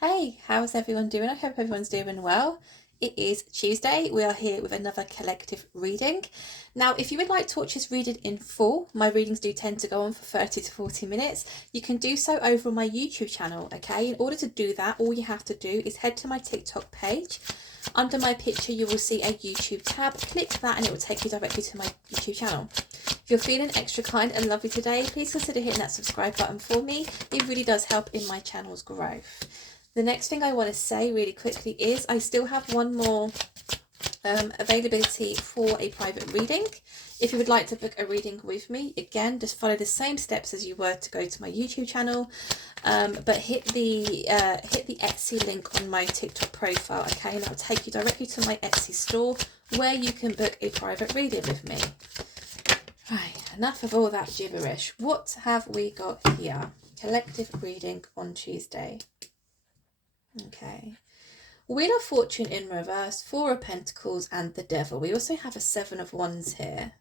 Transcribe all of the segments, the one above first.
Hey, how's everyone doing? I hope everyone's doing well. It is Tuesday. We are here with another collective reading. Now, if you would like to watch this reading in full, my readings do tend to go on for 30 to 40 minutes. You can do so over on my YouTube channel, okay? In order to do that, all you have to do is head to my TikTok page. Under my picture, you will see a YouTube tab. Click that and it will take you directly to my YouTube channel. If you're feeling extra kind and lovely today, please consider hitting that subscribe button for me. It really does help in my channel's growth. The next thing I want to say really quickly is I still have one more availability for a private reading. If you would like to book a reading with me, again, just follow the same steps as you were to go to my YouTube channel, but hit the Etsy link on my TikTok profile, okay, and that'll take you directly to my Etsy store where you can book a private reading with me. Right, enough of all that gibberish. What have we got here? Collective reading on Tuesday. Okay. Wheel of Fortune in reverse, Four of Pentacles, and the Devil. We also have a Seven of Wands here.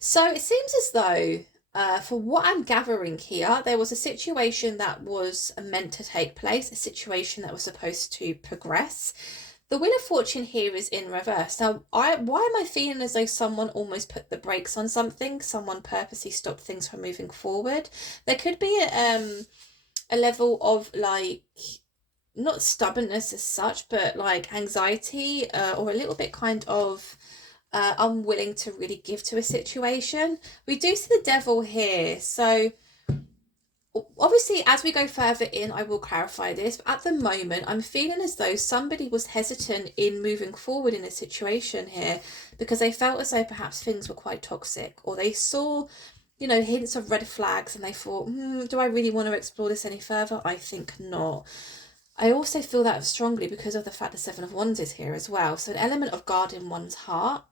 So it seems as though, for what I'm gathering here, there was a situation that was meant to take place, a situation that was supposed to progress. The Wheel of Fortune here is in reverse. Now, why am I feeling as though someone almost put the brakes on something? Someone purposely stopped things from moving forward. There could be a level of like, not stubbornness as such, but like anxiety, or a little bit kind of unwilling to really give to a situation. We do see the Devil here, so obviously as we go further in I will clarify this, but at the moment I'm feeling as though somebody was hesitant in moving forward in a situation here because they felt as though perhaps things were quite toxic, or they saw hints of red flags and they thought, do I really want to explore this any further? I think not. I also feel that strongly because of the fact the Seven of Wands is here as well. So an element of guarding one's heart,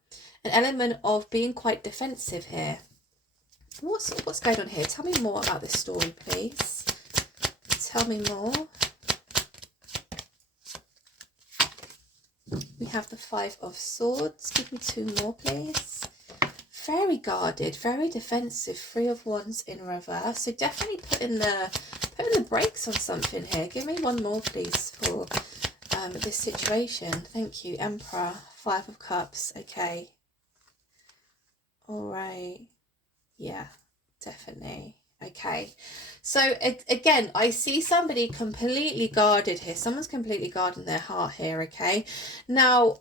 an element of being quite defensive here. What's going on here? Tell me more about this story, please. Tell me more. We have the Five of Swords. Give me two more, please. Very guarded, very defensive. Three of Wands in reverse. So definitely putting the brakes on something here. Give me one more, please, for this situation. Thank you. Emperor. Five of Cups. Okay. All right. Yeah, definitely. Okay. So again, I see somebody completely guarded here. Someone's completely guarding their heart here. Okay. Now,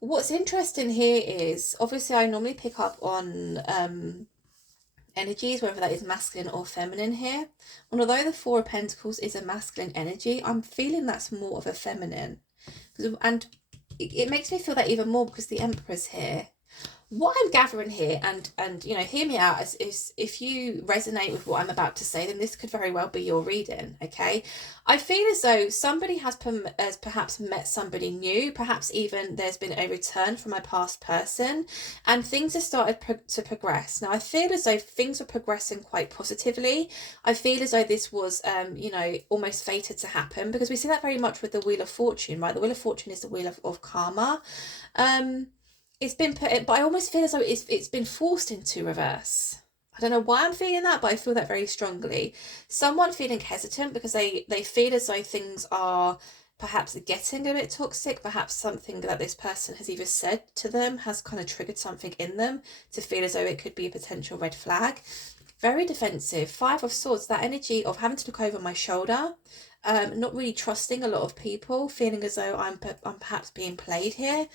what's interesting here is, obviously I normally pick up on energies, whether that is masculine or feminine here. And although the Four of Pentacles is a masculine energy, I'm feeling that's more of a feminine. And it makes me feel that even more because the Emperor's here. What I'm gathering here, and hear me out, is if you resonate with what I'm about to say, then this could very well be your reading, okay? I feel as though somebody has perhaps met somebody new, perhaps even there's been a return from a past person, and things have started to progress. Now, I feel as though things are progressing quite positively. I feel as though this was, almost fated to happen, because we see that very much with the Wheel of Fortune, right? The Wheel of Fortune is the wheel of karma. It's been put, but I almost feel as though it's been forced into reverse. I don't know why I'm feeling that, but I feel that very strongly. Someone feeling hesitant because they feel as though things are perhaps getting a bit toxic. Perhaps something that this person has either said to them has kind of triggered something in them to feel as though it could be a potential red flag. Very defensive. Five of Swords, that energy of having to look over my shoulder, not really trusting a lot of people, feeling as though I'm perhaps being played here.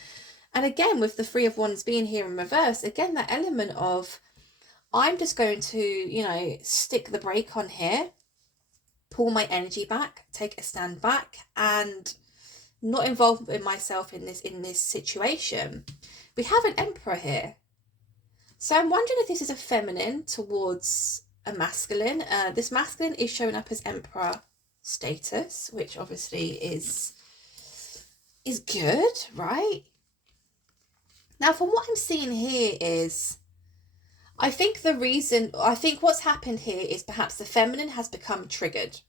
And again, with the Three of Wands being here in reverse, again, that element of, I'm just going to, stick the brake on here, pull my energy back, take a stand back, and not involve myself in this situation. We have an Emperor here. So I'm wondering if this is a feminine towards a masculine. This masculine is showing up as Emperor status, which obviously is good, right? Now, from what I'm seeing here is, I think what's happened here is perhaps the feminine has become triggered.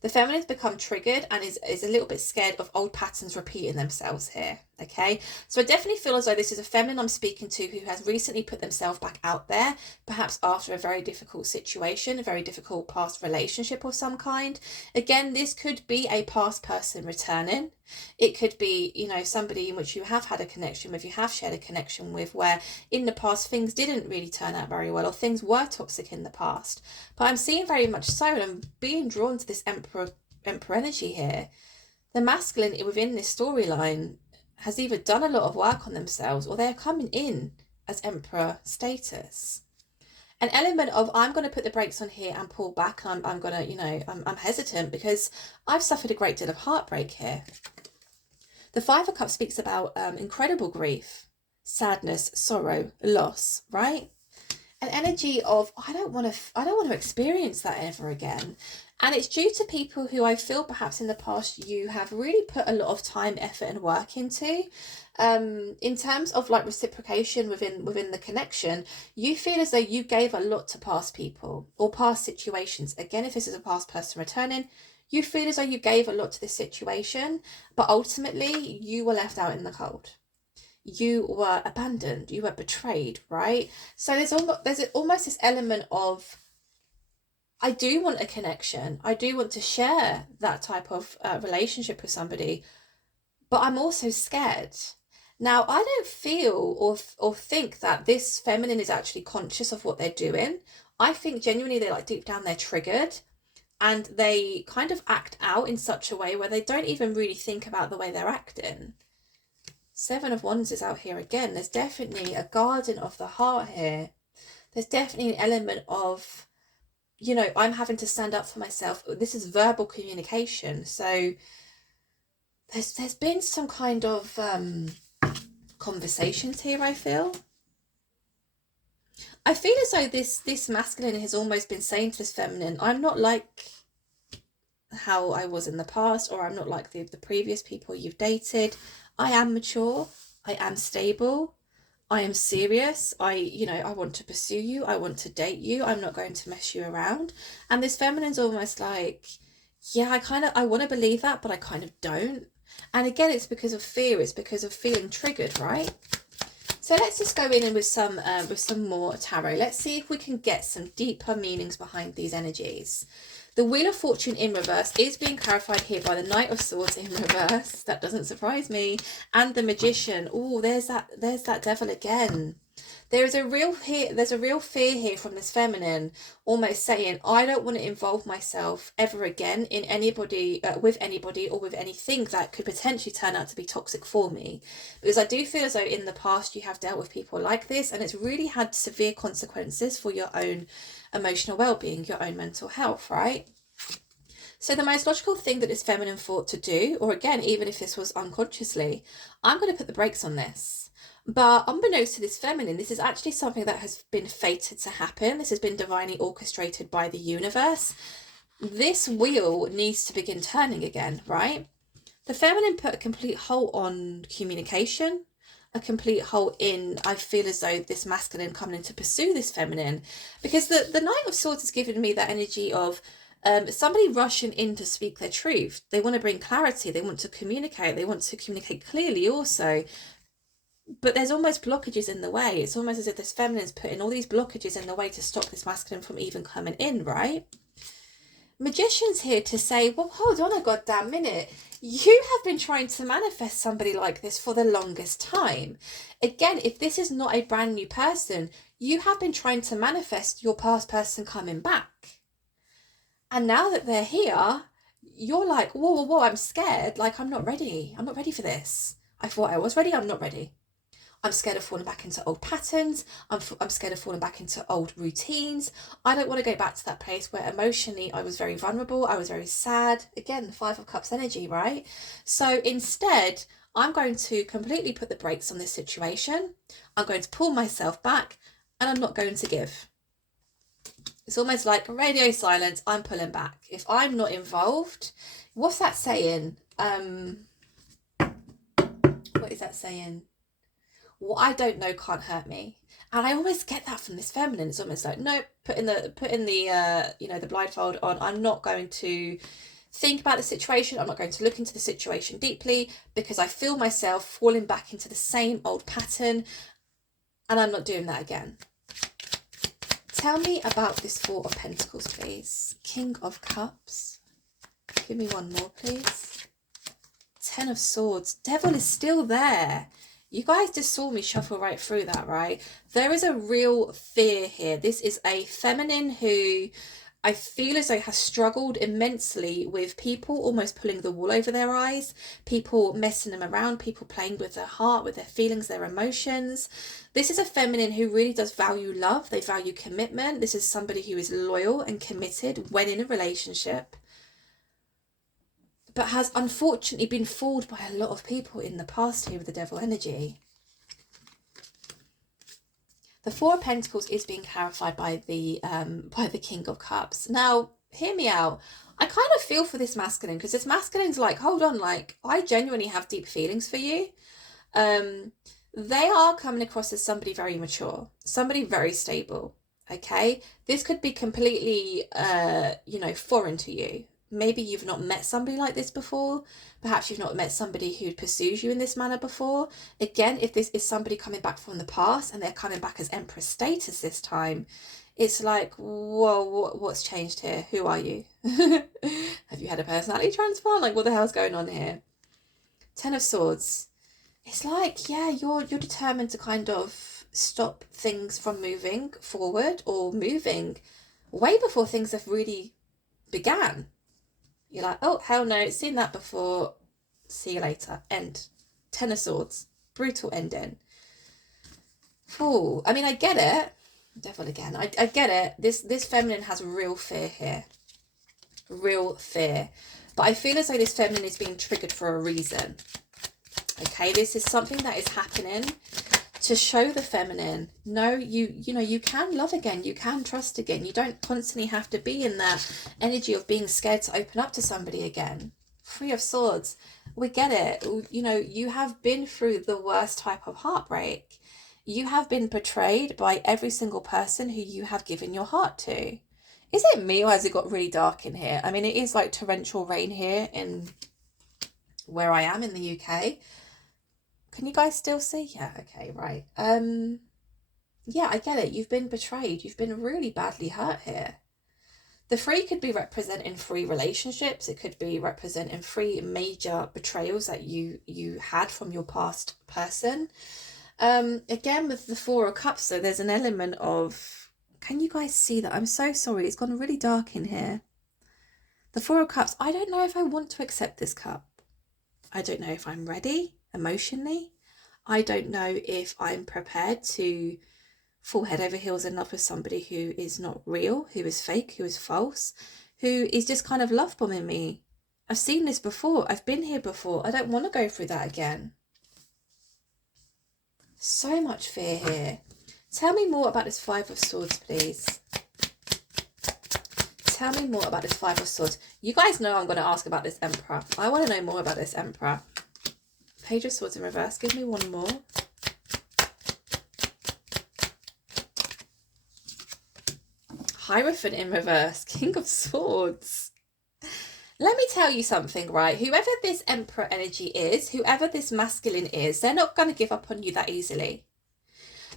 The feminine's become triggered and is a little bit scared of old patterns repeating themselves here. Okay, so I definitely feel as though this is a feminine I'm speaking to who has recently put themselves back out there, perhaps after a very difficult situation, a very difficult past relationship of some kind. Again, this could be a past person returning. It could be, you know, somebody in which you have had a connection with, you have shared a connection with, where in the past things didn't really turn out very well, or things were toxic in the past. But I'm seeing very much so, and I'm being drawn to this emperor energy here. The masculine within this storyline has either done a lot of work on themselves, or they're coming in as emperor status. An element of, I'm going to put the brakes on here and pull back. I'm going to, you know, I'm hesitant because I've suffered a great deal of heartbreak here. The Five of Cups speaks about incredible grief, sadness, sorrow, loss, right? An energy of, I don't want to experience that ever again. And it's due to people who I feel perhaps in the past you have really put a lot of time, effort and work into. In terms of like reciprocation within the connection, you feel as though you gave a lot to past people or past situations. Again, if this is a past person returning, you feel as though you gave a lot to this situation, but ultimately you were left out in the cold. You were abandoned, you were betrayed, right? So there's almost this element of, I do want a connection. I do want to share that type of relationship with somebody, but I'm also scared. Now, I don't feel or think that this feminine is actually conscious of what they're doing. I think genuinely they're like deep down they're triggered, and they kind of act out in such a way where they don't even really think about the way they're acting. Seven of Wands is out here again. There's definitely a garden of the heart here. There's definitely an element of, you know, I'm having to stand up for myself. This is verbal communication. So there's been some kind of conversations here, I feel. I feel as though this masculine has almost been saying to this feminine, I'm not like how I was in the past, or I'm not like the previous people you've dated. I am mature. I am stable. I am serious. I want to pursue you. I want to date you. I'm not going to mess you around. And this feminine's almost like, yeah, I want to believe that, but I kind of don't. And again, it's because of fear. It's because of feeling triggered, right? So let's just go in with some more tarot. Let's see if we can get some deeper meanings behind these energies. The Wheel of Fortune in reverse is being clarified here by the Knight of Swords in reverse. That doesn't surprise me. And the Magician. Oh, there's that devil again. There's a real fear here from this feminine, almost saying, I don't want to involve myself ever again in anybody, with anybody or with anything that could potentially turn out to be toxic for me. Because I do feel as though in the past you have dealt with people like this, and it's really had severe consequences for your own emotional well-being, your own mental health, right? So the most logical thing that this feminine thought to do, or again, even if this was unconsciously, I'm going to put the brakes on this. But unbeknownst to this feminine, this is actually something that has been fated to happen. This has been divinely orchestrated by the universe. This wheel needs to begin turning again, right? The feminine put a complete halt on communication, a complete halt in, I feel as though this masculine coming in to pursue this feminine, because the Knight of Swords has given me that energy of somebody rushing in to speak their truth. They want to bring clarity. They want to communicate. They want to communicate clearly also. But there's almost blockages in the way. It's almost as if this feminine's putting all these blockages in the way to stop this masculine from even coming in, right? Magician's here to say, well, hold on a goddamn minute. You have been trying to manifest somebody like this for the longest time. Again, if this is not a brand new person, you have been trying to manifest your past person coming back. And now that they're here, you're like, whoa, I'm scared. Like, I'm not ready. I'm not ready for this. I thought I was ready. I'm not ready. I'm scared of falling back into old patterns. I'm scared of falling back into old routines. I don't want to go back to that place where emotionally I was very vulnerable. I was very sad. Again, the Five of Cups energy, right? So instead, I'm going to completely put the brakes on this situation. I'm going to pull myself back, and I'm not going to give. It's almost like radio silence. I'm pulling back. If I'm not involved, what's that saying? What is that saying? What I don't know can't hurt me. And I always get that from this feminine. It's almost like, no, put in the the blindfold on. I'm not going to think about the situation. I'm not going to look into the situation deeply because I feel myself falling back into the same old pattern, and I'm not doing that again. Tell me about this Four of Pentacles, please. King of Cups. Give me one more, please. Ten of Swords. Devil is still there. You guys just saw me shuffle right through that, right? There is a real fear here. This is a feminine who I feel as though has struggled immensely with people almost pulling the wool over their eyes, people messing them around, people playing with their heart, with their feelings, their emotions. This is a feminine who really does value love. They value commitment. This is somebody who is loyal and committed when in a relationship, but has unfortunately been fooled by a lot of people in the past here with the Devil energy. The Four of Pentacles is being clarified by the King of Cups. Now, hear me out. I kind of feel for this masculine, because this masculine's like, hold on, like, I genuinely have deep feelings for you. They are coming across as somebody very mature, somebody very stable, okay? This could be completely, foreign to you. Maybe you've not met somebody like this before. Perhaps you've not met somebody who pursues you in this manner before. Again, if this is somebody coming back from the past and they're coming back as Empress status this time, it's like, whoa, what's changed here? Who are you? Have you had a personality transfer? Like, what the hell's going on here? Ten of Swords. It's like, yeah, you're determined to kind of stop things from moving forward or moving way before things have really began. You're like, oh, hell no, seen that before. See you later. End. Ten of Swords. Brutal ending. Oh, I mean, I get it. Devil again. I get it. This feminine has real fear here. Real fear. But I feel as though this feminine is being triggered for a reason. Okay, this is something that is happening to show the feminine, no, you can love again, you can trust again. You don't constantly have to be in that energy of being scared to open up to somebody again. Three of Swords, we get it. You have been through the worst type of heartbreak. You have been betrayed by every single person who you have given your heart to. Is it me, or has it got really dark in here? I mean, it is like torrential rain here in where I am in the UK. Can you guys still see? Yeah, okay, right. Yeah, I get it. You've been betrayed. You've been really badly hurt here. The three could be representing 3 relationships. It could be representing 3 major betrayals that you had from your past person. Again, with the Four of Cups, so there's an element of, can you guys see that? I'm so sorry. It's gone really dark in here. The Four of Cups, I don't know if I want to accept this cup. I don't know if I'm ready emotionally. I don't know if I'm prepared to fall head over heels in love with somebody who is not real, who is fake, who is false, who is just kind of love bombing me. I've seen this before. I've been here before. I don't want to go through that again. So much fear here. Tell me more about this Five of Swords, please. Tell me more about this Five of Swords. You guys know I'm going to ask about this Emperor. I want to know more about this Emperor. Page of Swords in reverse. Give me one more. Hierophant in reverse. King of Swords. Let me tell you something, right? Whoever this Emperor energy is, whoever this masculine is, they're not going to give up on you that easily.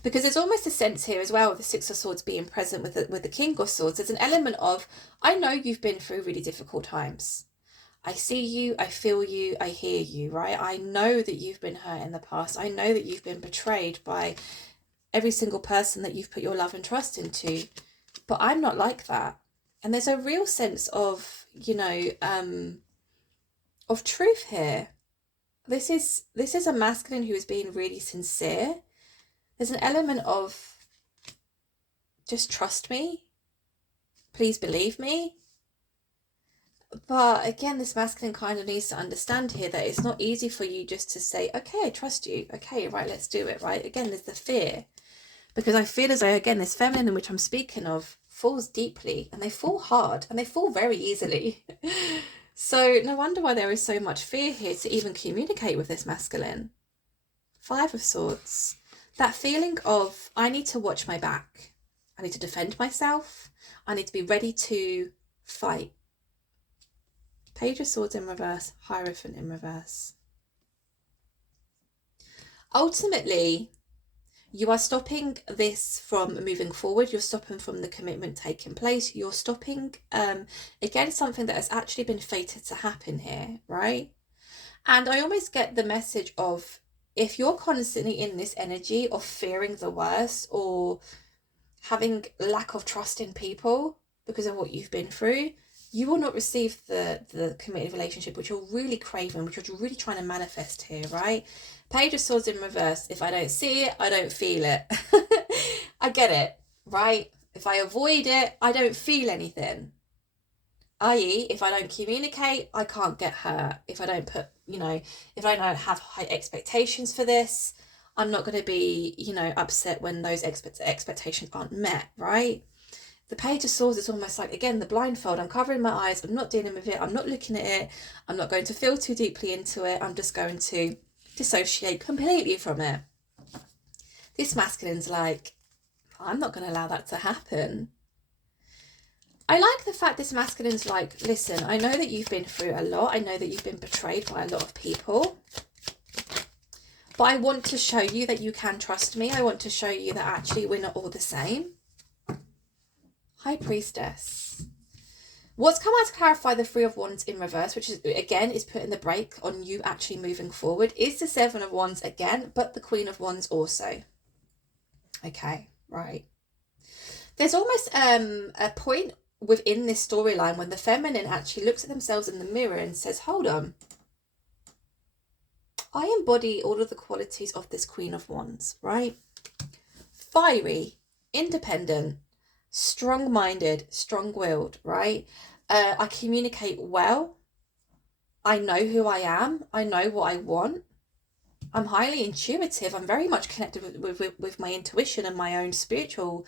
Because there's almost a sense here as well, with the Six of Swords being present with the King of Swords. There's an element of, I know you've been through really difficult times. I see you, I feel you, I hear you, right? I know that you've been hurt in the past. I know that you've been betrayed by every single person that you've put your love and trust into. But I'm not like that. And there's a real sense of, of truth here. This is a masculine who is being really sincere. There's an element of, just trust me. Please believe me. But again, this masculine kind of needs to understand here that it's not easy for you just to say, okay, I trust you. Okay, right, let's do it, right? Again, there's the fear. Because I feel as though, again, this feminine in which I'm speaking of falls deeply, and they fall hard, and they fall very easily. So no wonder why there is so much fear here to even communicate with this masculine. Five of Swords. That feeling of, I need to watch my back. I need to defend myself. I need to be ready to fight. Page of Swords in reverse, Hierophant in reverse. Ultimately, you are stopping this from moving forward. You're stopping from the commitment taking place. You're stopping, again, something that has actually been fated to happen here, right? And I almost get the message of, if you're constantly in this energy of fearing the worst or having lack of trust in people because of what you've been through, you will not receive the committed relationship which you're really craving, which you're really trying to manifest here, right? Page of Swords in reverse. If I don't see it, I don't feel it. I get it, right? If I avoid it, I don't feel anything. I.e., if I don't communicate, I can't get hurt. If I don't put, if I don't have high expectations for this, I'm not going to be, upset when those expectations aren't met, right? The Page of Swords is almost like, again, the blindfold. I'm covering my eyes. I'm not dealing with it. I'm not looking at it. I'm not going to feel too deeply into it. I'm just going to dissociate completely from it. This masculine's like, I'm not going to allow that to happen. I like the fact this masculine's like, listen, I know that you've been through a lot. I know that you've been betrayed by a lot of people. But I want to show you that you can trust me. I want to show you that actually we're not all the same. High Priestess. What's come out to clarify the Three of Wands in reverse, which is, again, is putting the brake on you actually moving forward, is the Seven of Wands again, but the Queen of Wands also. Okay, right. There's almost a point within this storyline when the feminine actually looks at themselves in the mirror and says, hold on, I embody all of the qualities of this Queen of Wands, right? Fiery, independent, strong-minded, strong-willed, right? I communicate well. I know who I am. I know what I want. I'm highly intuitive. I'm very much connected with my intuition and my own spiritual,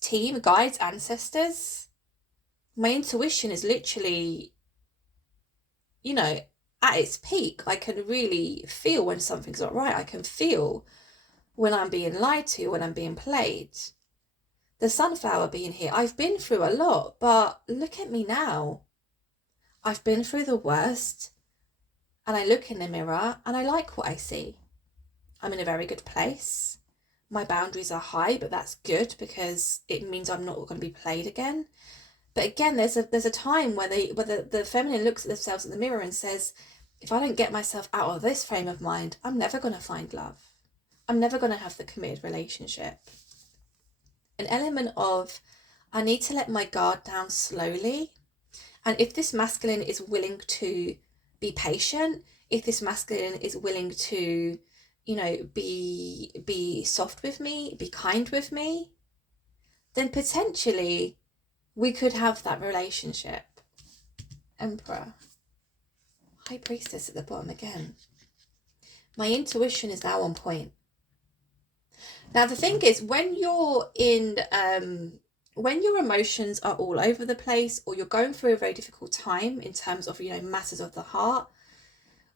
team, guides, ancestors. My intuition is literally, at its peak. I can really feel when something's not right. I can feel when I'm being lied to, when I'm being played. The sunflower being here, I've been through a lot, but look at me now. I've been through the worst, and I look in the mirror and I like what I see. I'm in a very good place. My boundaries are high, but that's good because it means I'm not going to be played again. But again, there's a time where the feminine looks at themselves in the mirror and says, if I don't get myself out of this frame of mind, I'm never going to find love. I'm never going to have the committed relationship. An element of, I need to let my guard down slowly. And if this masculine is willing to be patient, if this masculine is willing to, be soft with me, be kind with me, then potentially we could have that relationship. Emperor. High Priestess at the bottom again. My intuition is now on point. Now, the thing is, when you're in, when your emotions are all over the place, or you're going through a very difficult time in terms of, matters of the heart,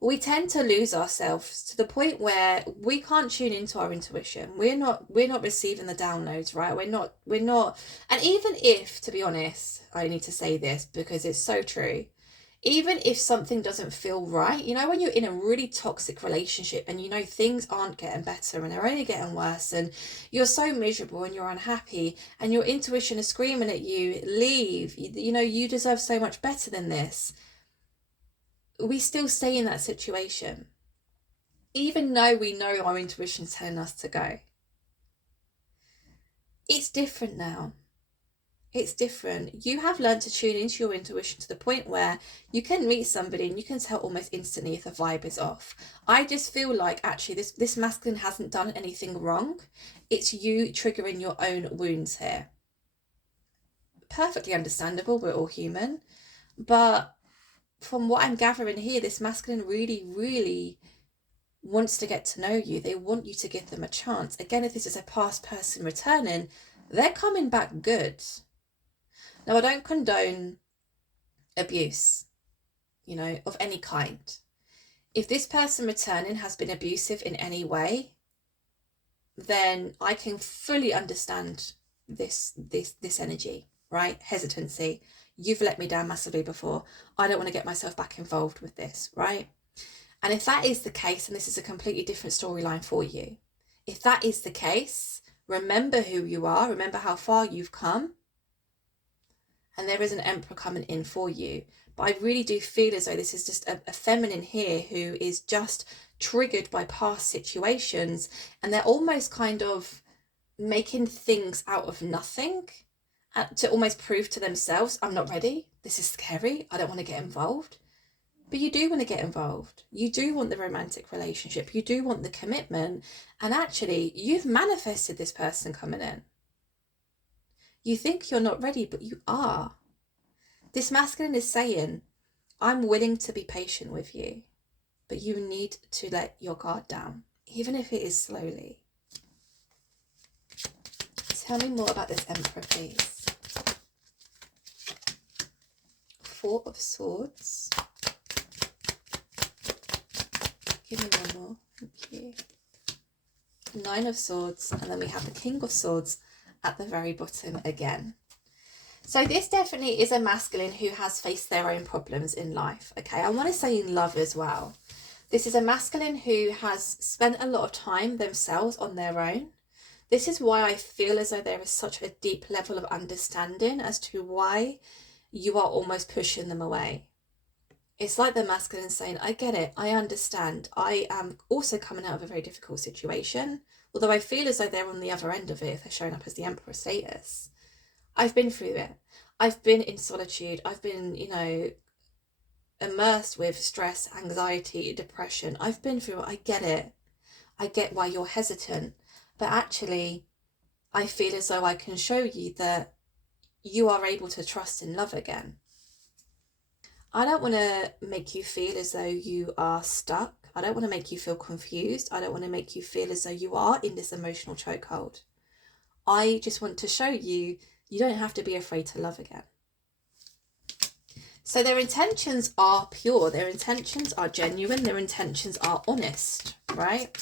we tend to lose ourselves to the point where we can't tune into our intuition. We're not receiving the downloads, right? We're not. And even if, to be honest, I need to say this because it's so true. Even if something doesn't feel right, when you're in a really toxic relationship and things aren't getting better and they're only getting worse and you're so miserable and you're unhappy and your intuition is screaming at you, leave, you deserve so much better than this. We still stay in that situation, even though we know our intuition is telling us to go. It's different now. It's different. You have learned to tune into your intuition to the point where you can meet somebody and you can tell almost instantly if the vibe is off. I just feel like actually this masculine hasn't done anything wrong. It's you triggering your own wounds here. Perfectly understandable. We're all human. But from what I'm gathering here, this masculine really, really wants to get to know you. They want you to give them a chance. Again, if this is a past person returning, they're coming back good. Now, I don't condone abuse, of any kind. If this person returning has been abusive in any way, then I can fully understand this energy, right? Hesitancy. You've let me down massively before. I don't want to get myself back involved with this, right? And if that is the case, and this is a completely different storyline for you, if that is the case, remember who you are, remember how far you've come, and there is an Emperor coming in for you. But I really do feel as though this is just a feminine here who is just triggered by past situations, and they're almost kind of making things out of nothing to almost prove to themselves, I'm not ready, this is scary, I don't want to get involved. But you do want to get involved. You do want the romantic relationship. You do want the commitment. And actually, you've manifested this person coming in. You think you're not ready, but you are. This masculine is saying, I'm willing to be patient with you, but you need to let your guard down, even if it is slowly. Tell me more about this Emperor, please. Four of Swords. Give me one more. Thank you. Nine of Swords. And then we have the King of Swords at the very bottom again. So this definitely is a masculine who has faced their own problems in life. Okay, I want to say in love as well. This is a masculine who has spent a lot of time themselves on their own. This is why I feel as though there is such a deep level of understanding as to why you are almost pushing them away. It's like the masculine saying, I get it, I understand. I am also coming out of a very difficult situation. Although I feel as though they're on the other end of it if they're showing up as the Emperor status. I've been through it. I've been in solitude. I've been, immersed with stress, anxiety, depression. I've been through it. I get it. I get why you're hesitant. But actually, I feel as though I can show you that you are able to trust in love again. I don't want to make you feel as though you are stuck. I don't want to make you feel confused. I don't want to make you feel as though you are in this emotional chokehold. I just want to show you, you don't have to be afraid to love again. So their intentions are pure. Their intentions are genuine. Their intentions are honest, right?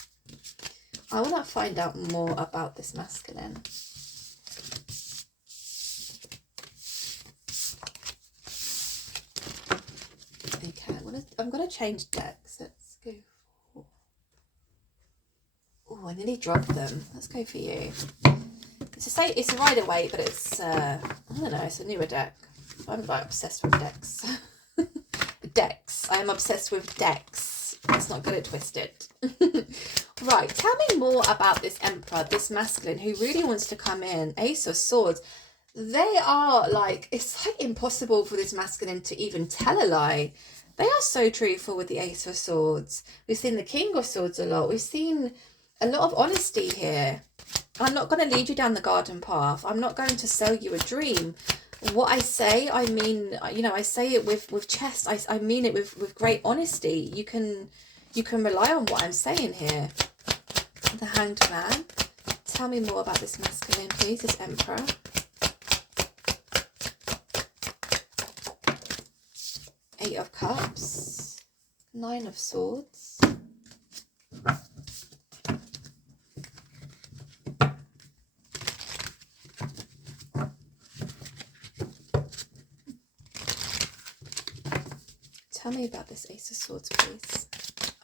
I want to find out more about this masculine. Okay, I'm going to change decks. Let's go for... Oh, I nearly dropped them. Let's go for you. It's a Rider Waite, but it's, I don't know, it's a newer deck. I'm like obsessed with decks. Decks. I am obsessed with decks. Let's not get it twisted. Right, tell me more about this Emperor, this masculine who really wants to come in. Ace of Swords. They are like, it's like impossible for this masculine to even tell a lie. They are so truthful with the Ace of Swords. We've seen the King of Swords a lot. We've seen a lot of honesty here. I'm not going to lead you down the garden path. I'm not going to sell you a dream. What I say, I mean, I say it with chest. I mean it with great honesty. You can rely on what I'm saying here. The Hanged Man. Tell me more about this masculine, please, this Emperor. Eight of Cups. Nine of Swords. Tell me about this Ace of Swords, please.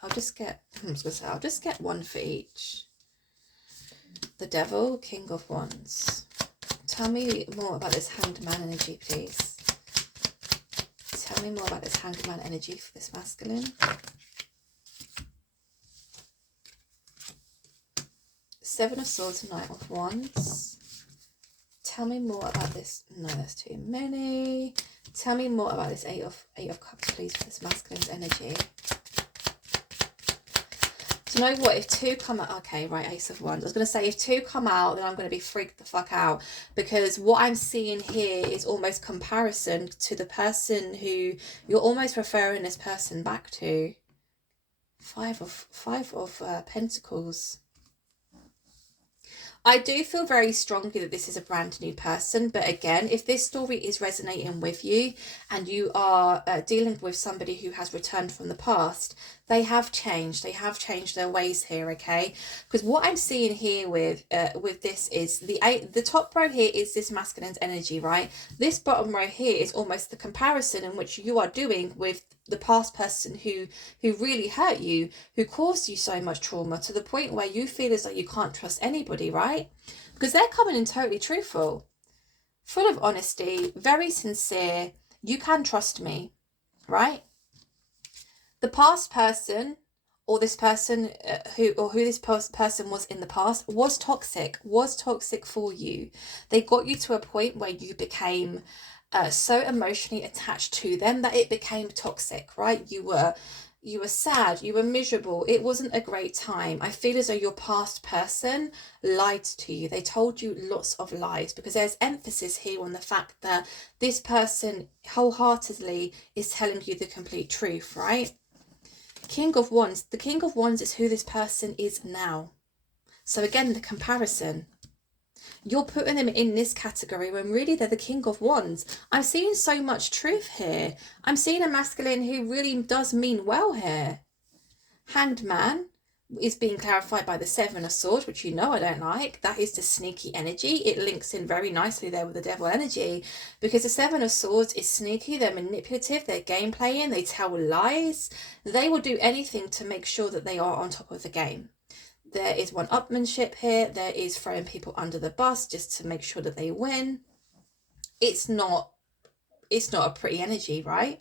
I'll just get one for each. The Devil, King of Wands. Tell me more about this Hanged Man energy, please. Tell me more about this Hanged Man energy for this masculine. Seven of Swords, Knight of Wands. Tell me more about this. No, that's too many. Tell me more about this Eight of Cups, please, for this masculine's energy. Do you know what? If two come out... Okay, right, Ace of Wands. I was going to say, if two come out, then I'm going to be freaked the fuck out. Because what I'm seeing here is almost comparison to the person who you're almost referring this person back to. Five of Pentacles. I do feel very strongly that this is a brand new person, but again, if this story is resonating with you and you are dealing with somebody who has returned from the past, they have changed. They have changed their ways here, okay? Because what I'm seeing here with this is the top row here is this masculine's energy, right? This bottom row here is almost the comparison in which you are doing with the past person who really hurt you, who caused you so much trauma to the point where you feel as though you can't trust anybody, right? Because they're coming in totally truthful, full of honesty, very sincere. You can trust me, right? The past person, or this person who this person was in the past, was toxic for you. They got you to a point where you became so emotionally attached to them that it became toxic, right? You were sad, you were miserable, it wasn't a great time. I feel as though your past person lied to you. They told you lots of lies, because there's emphasis here on the fact that this person wholeheartedly is telling you the complete truth, right? King of Wands. The King of Wands is who this person is now. So again, the comparison. You're putting them in this category when really they're the King of Wands. I'm seeing so much truth here. I'm seeing a masculine who really does mean well here. Hanged Man is being clarified by the Seven of Swords, which you know I don't like. That is the sneaky energy. It links in very nicely there with the Devil energy, because the Seven of Swords is sneaky, they're manipulative, they're game playing, they tell lies. They will do anything to make sure that they are on top of the game. There is one-upmanship here. There is throwing people under the bus just to make sure that they win. It's not a pretty energy, right?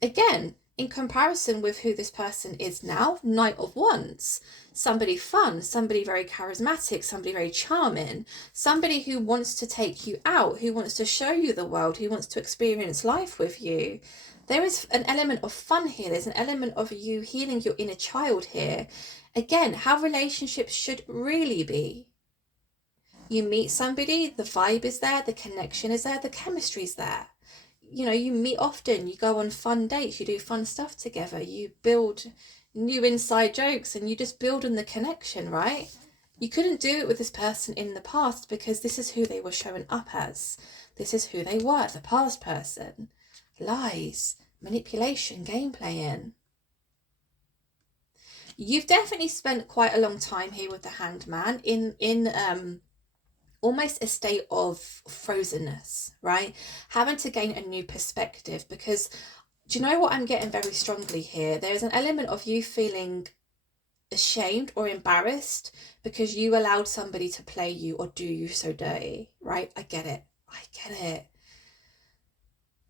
Again, in comparison with who this person is now, Knight of Wands. Somebody fun, somebody very charismatic, somebody very charming, somebody who wants to take you out, who wants to show you the world, who wants to experience life with you. There is an element of fun here. There's an element of you healing your inner child here. Again, how relationships should really be. You meet somebody, the vibe is there, the connection is there, the chemistry is there. You know, you meet often, you go on fun dates, you do fun stuff together, you build new inside jokes, and you just build on the connection, right? You couldn't do it with this person in the past because this is who they were showing up as. This is who they were, the past person. Lies, manipulation, game playing. You've definitely spent quite a long time here with the Hanged Man in almost a state of frozenness, right? Having to gain a new perspective, because do you know what I'm getting very strongly here? There's an element of you feeling ashamed or embarrassed because you allowed somebody to play you or do you so dirty, right? I get it.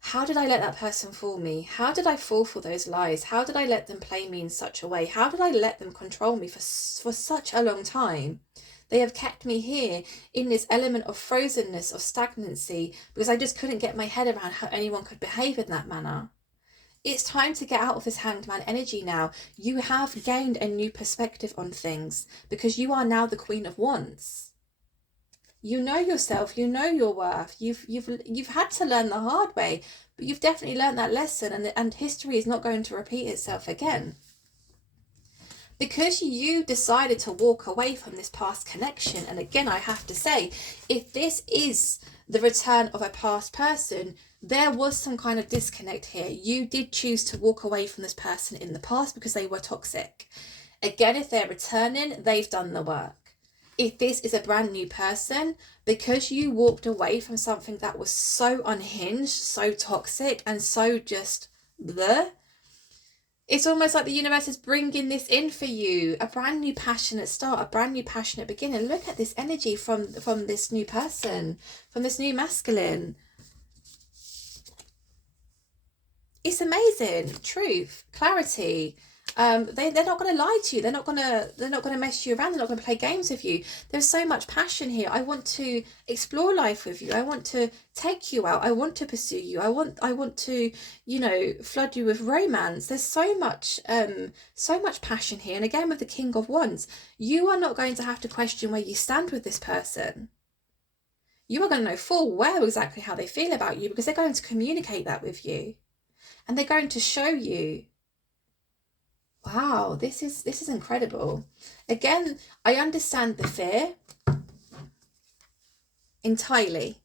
How did I let that person fool me? How did I fall for those lies? How did I let them play me in such a way? How did I let them control me for such a long time? They have kept me here in this element of frozenness, of stagnancy, because I just couldn't get my head around how anyone could behave in that manner. It's time to get out of this Hanged Man energy now. You have gained a new perspective on things because you are now the Queen of Wands. You know yourself, you know your worth. You've had to learn the hard way, but you've definitely learned that lesson, and history is not going to repeat itself again. Because you decided to walk away from this past connection, and again, I have to say, if this is the return of a past person, there was some kind of disconnect here. You did choose to walk away from this person in the past because they were toxic. Again, if they're returning, they've done the work. If this is a brand new person, because you walked away from something that was so unhinged, so toxic, and so just bleh, it's almost like the universe is bringing this in for you. A brand new passionate start, a brand new passionate beginning. Look at this energy from this new person, from this new masculine. It's amazing. Truth, clarity. They're not going to lie to you. They're not going to mess you around. They're not going to play games with you. There's so much passion here. I want to explore life with you. I want to take you out. I want to pursue you. I want to, flood you with romance. There's so much passion here. And again, with the King of Wands, you are not going to have to question where you stand with this person. You are going to know full well exactly how they feel about you, because they're going to communicate that with you, and they're going to show you. Wow, this is incredible. Again, I understand the fear. entirely.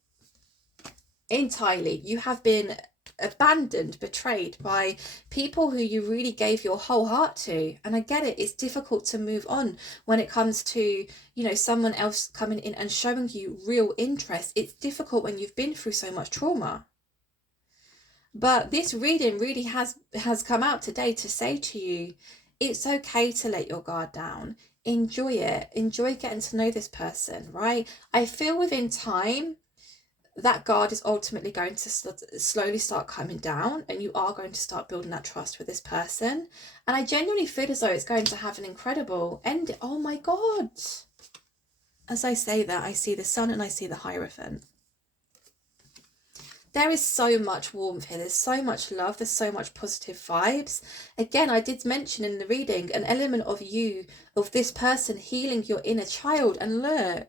Entirely. You have been abandoned, betrayed by people who you really gave your whole heart to. And I get it, it's difficult to move on when it comes to, you know, someone else coming in and showing you real interest. It's difficult when you've been through so much trauma. But this reading really has come out today to say to you, it's okay to let your guard down. Enjoy it. Enjoy getting to know this person, right? I feel within time that guard is ultimately going to slowly start coming down, and you are going to start building that trust with this person. And I genuinely feel as though it's going to have an incredible end. Oh my God. As I say that, I see the sun and I see the Hierophant. There is so much warmth here. There's so much love. There's so much positive vibes. Again, I did mention in the reading an element of you, of this person healing your inner child. And look,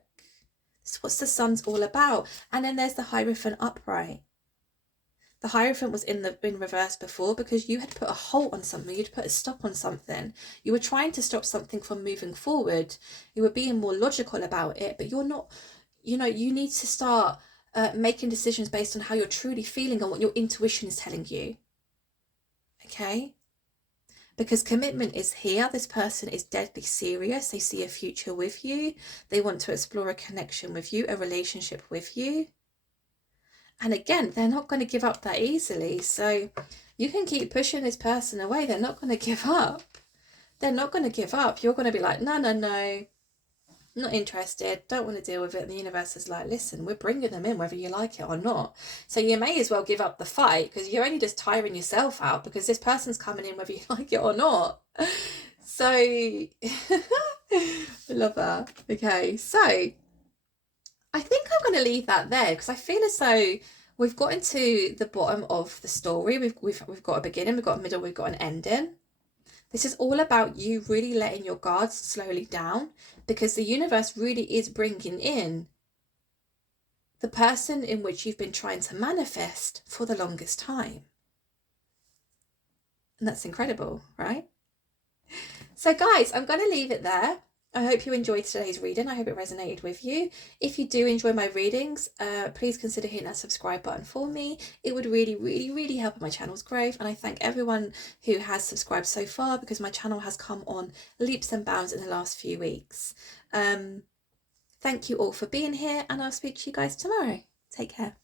it's what the sun's all about. And then there's the Hierophant upright. The Hierophant was in reverse before because you had put a halt on something. You'd put a stop on something. You were trying to stop something from moving forward. You were being more logical about it, but you're not, you know, you need to start making decisions based on how you're truly feeling and what your intuition is telling you. Okay? Because commitment is here. This person is deadly serious. They see a future with you. They want to explore a connection with you, a relationship with you. And again, they're not going to give up that easily. So you can keep pushing this person away. They're not going to give up. They're not going to give up. You're going to be like, no, no, no. Not interested, don't want to deal with it. And the universe is like, listen, we're bringing them in whether you like it or not. So you may as well give up the fight, because you're only just tiring yourself out, because this person's coming in whether you like it or not. So I love that. Okay, so I think I'm going to leave that there, because I feel as though we've gotten to the bottom of the story. We've got a beginning, we've got a middle, we've got an ending. This is all about you really letting your guards slowly down, because the universe really is bringing in the person in which you've been trying to manifest for the longest time. And that's incredible, right? So guys, I'm going to leave it there. I hope you enjoyed today's reading. I hope it resonated with you. If you do enjoy my readings, please consider hitting that subscribe button for me. It would really, really, really help my channel's growth. And I thank everyone who has subscribed so far, because my channel has come on leaps and bounds in the last few weeks. Thank you all for being here, and I'll speak to you guys tomorrow. Take care.